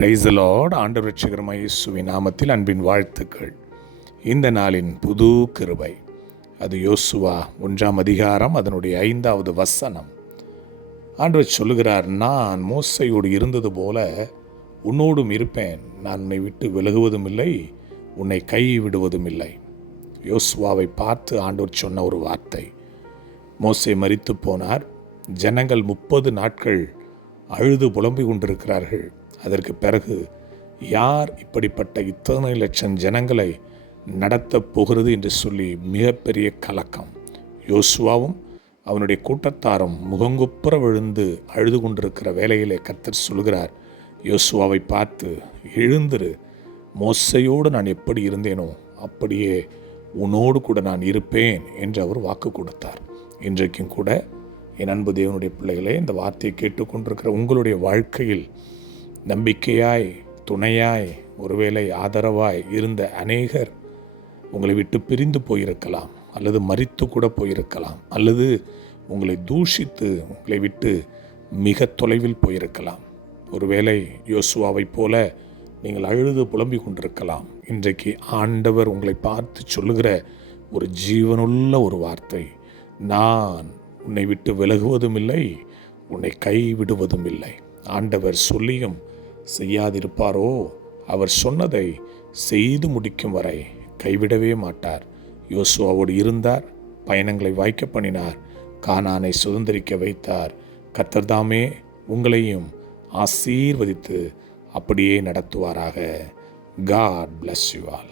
Praise the Lord. ஆண்டவர் இரட்சகருமாய் இயேசுவின் நாமத்தில் அன்பின் வாழ்த்துக்கள். இந்த நாளின் புது கிருபை, அது யோசுவா 1 அதிகாரம் அதனுடைய 5வது வசனம். ஆண்டவர் சொல்லுகிறார், நான் மோசையோடு இருந்தது போல உன்னோடும் இருப்பேன், நான் உன்னை விட்டு விலகுவதும் இல்லை, உன்னை கைவிடுவதும் இல்லை. யோசுவாவை பார்த்து ஆண்டவர் சொன்ன ஒரு வார்த்தை. மோசே மரித்து போனார். ஜனங்கள் 30 நாட்கள் அழுது புலம்பிக் கொண்டிருக்கிறார்கள். அதற்கு பிறகு யார் இப்படிப்பட்ட இத்தனை லட்சம் ஜனங்களை நடத்தப் போகிறது என்று சொல்லி மிகப்பெரிய கலக்கம். யோசுவாவும் அவனுடைய கூட்டத்தாரும் முகங்குப்புற விழுந்து அழுது கொண்டிருக்கிற வேளையிலே கர்த்தர் சொல்கிறார், யோசுவாவை பார்த்து, எழுந்திரு, மோசையோடு நான் எப்படி இருந்தேனோ அப்படியே உன்னோடு கூட நான் இருப்பேன் என்று அவர் வாக்கு கொடுத்தார். இன்றைக்கும் கூட என் அன்பு தேவனுடைய பிள்ளைகளே, இந்த வார்த்தையை கேட்டுக்கொண்டிருக்கிற உங்களுடைய வாழ்க்கையில் நம்பிக்கையாய், துணையாய், ஒருவேளை ஆதரவாய் இருந்த அநேகர் உங்களை விட்டு பிரிந்து போயிருக்கலாம், அல்லது மரித்து கூட போயிருக்கலாம், அல்லது உங்களை தூஷித்து உங்களை விட்டு மிக தொலைவில் போயிருக்கலாம். ஒருவேளை யோசுவாவை போல நீங்கள் அழுது புலம்பிக் கொண்டிருக்கலாம். இன்றைக்கு ஆண்டவர் உங்களை பார்த்து சொல்லுகிற ஒரு ஜீவனுள்ள ஒரு வார்த்தை, நான் உன்னை விட்டு விலகுவதும் இல்லை, உன்னை கைவிடுவதும் இல்லை. ஆண்டவர் சொல்லியும் செய்யாதிருப்பாரோ? அவர் சொன்னதை செய்து முடிக்கும் வரை கைவிடவே மாட்டார். யோசுவாவோடு இருந்தார், பயணங்களை வாய்க்க பண்ணினார், கானானை சுதந்திரிக்க வைத்தார். கர்த்தர் தாமே உங்களையும் ஆசீர்வதித்து அப்படியே நடத்துவாராக. God bless you all.